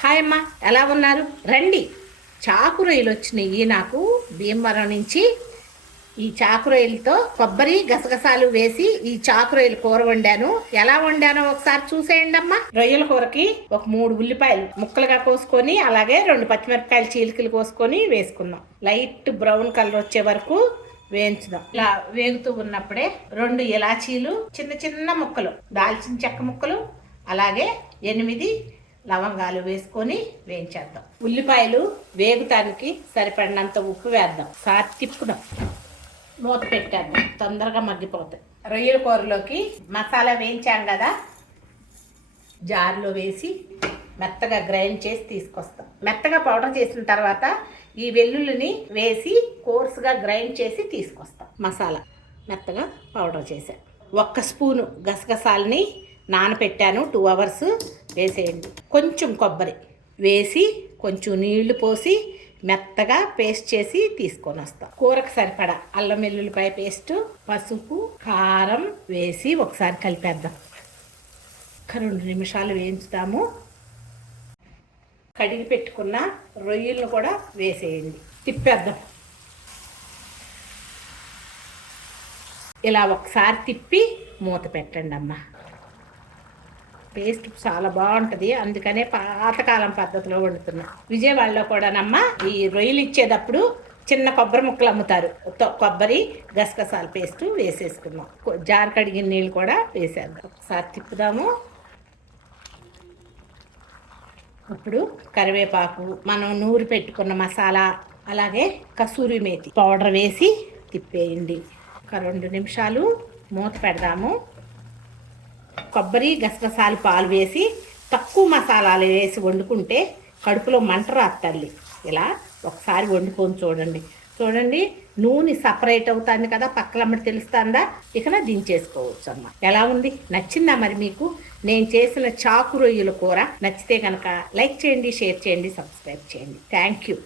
Hi అమ్మా ఎలా ఉన్నారు? రండి. చాకు రొయ్యలు వచ్చినాయి నాకు. భీమవరం నుంచి ఈ చాకు రొయ్యలతో కొబ్బరి గసగసాలు వేసి ఈ చాకు రొయ్యల కూర వండాను. ఎలా వండానో ఒకసారి చూసేయండి అమ్మా. రొయ్యల కూరకి ఒక మూడు ఉల్లిపాయలు ముక్కలుగా కోసుకొని అలాగే రెండు పచ్చిమిరపకాయలు చీలికలు కోసుకొని వేసుకుందాం. లైట్ బ్రౌన్ కలర్ వచ్చే వరకు వేయించుదాం. ఇలా వేగుతూ ఉన్నప్పుడే రెండు ఇలాచీలు చిన్న చిన్న ముక్కలు దాల్చిన చెక్క ముక్కలు అలాగే ఎనిమిది లవంగాలు వేసుకొని వేయించేద్దాం. ఉల్లిపాయలు వేగుతానికి సరిపడినంత ఉప్పు వేద్దాం. సార్ తిప్పుదాం. మూత పెట్టేద్దాం. తొందరగా మగ్గిపోతాయి. రొయ్యల కూరలోకి మసాలా వేయించాం కదా జార్లో వేసి మెత్తగా గ్రైండ్ చేసి తీసుకొస్తాం. మెత్తగా పౌడర్ చేసిన తర్వాత ఈ వెల్లుల్లిని వేసి కోర్సుగా గ్రైండ్ చేసి తీసుకొస్తాం. మసాలా మెత్తగా పౌడర్ చేసాం ఒక్క స్పూను గసగసాలని నానపెట్టాను టూ అవర్స్ వేసేయండి. కొంచెం కొబ్బరి వేసి కొంచెం నీళ్ళు పోసి మెత్తగా పేస్ట్ చేసి తీసుకొని వస్తాం. కూరకు సరిపడా అల్లం వెల్లుల్లిపాయ పేస్ట్ పసుపు కారం వేసి ఒకసారి కలిపేద్దాం. ఒక రెండు నిమిషాలు వేయించుతాము. కడిగి పెట్టుకున్న రొయ్యలను కూడా వేసేయండి. తిప్పేద్దాం. ఇలా ఒకసారి తిప్పి మూత పెట్టండి అమ్మ టేస్ట్ చాలా బాగుంటుంది. అందుకనే పాతకాలం పద్ధతిలో వండుతున్నా. విజయవాడలో కూడానమ్మా ఈ రొయ్యలు ఇచ్చేటప్పుడు చిన్న కొబ్బరి ముక్కలు అమ్ముతారు. తొ- కొబ్బరి గసగసాల పేస్ట్ వేసేసుకున్నాం కొ- కడిగిన నీళ్ళు కూడా వేసేద్దాం. ఒకసారి తిప్పుదాము. ఇప్పుడు కరివేపాకు మనం నూరు పెట్టుకున్న మసాలా అలాగే కసూరి మేతి పౌడర్ వేసి తిప్పేయండి. ఒక రెండు నిమిషాలు మూత పెడదాము. కొబ్బరి గసగసాలు పాలు వేసి తక్కువ మసాలాలు వేసి వండుకుంటే కడుపులో మంట రాత్తల్లి ఇలా ఒకసారి వండుకొని చూడండి. చూడండి నూనె సపరేట్ అవుతుంది కదా పక్కలమ్మటి తెలుస్తుందా? ఇకన దించేసుకోవచ్చు అమ్మ ఎలా ఉంది? నచ్చిందా మరి మీకు? నేను చేసిన చాకు రొయ్యల కూర నచ్చితే కనుక లైక్ చేయండి షేర్ చేయండి సబ్స్క్రైబ్ చేయండి. Thank you.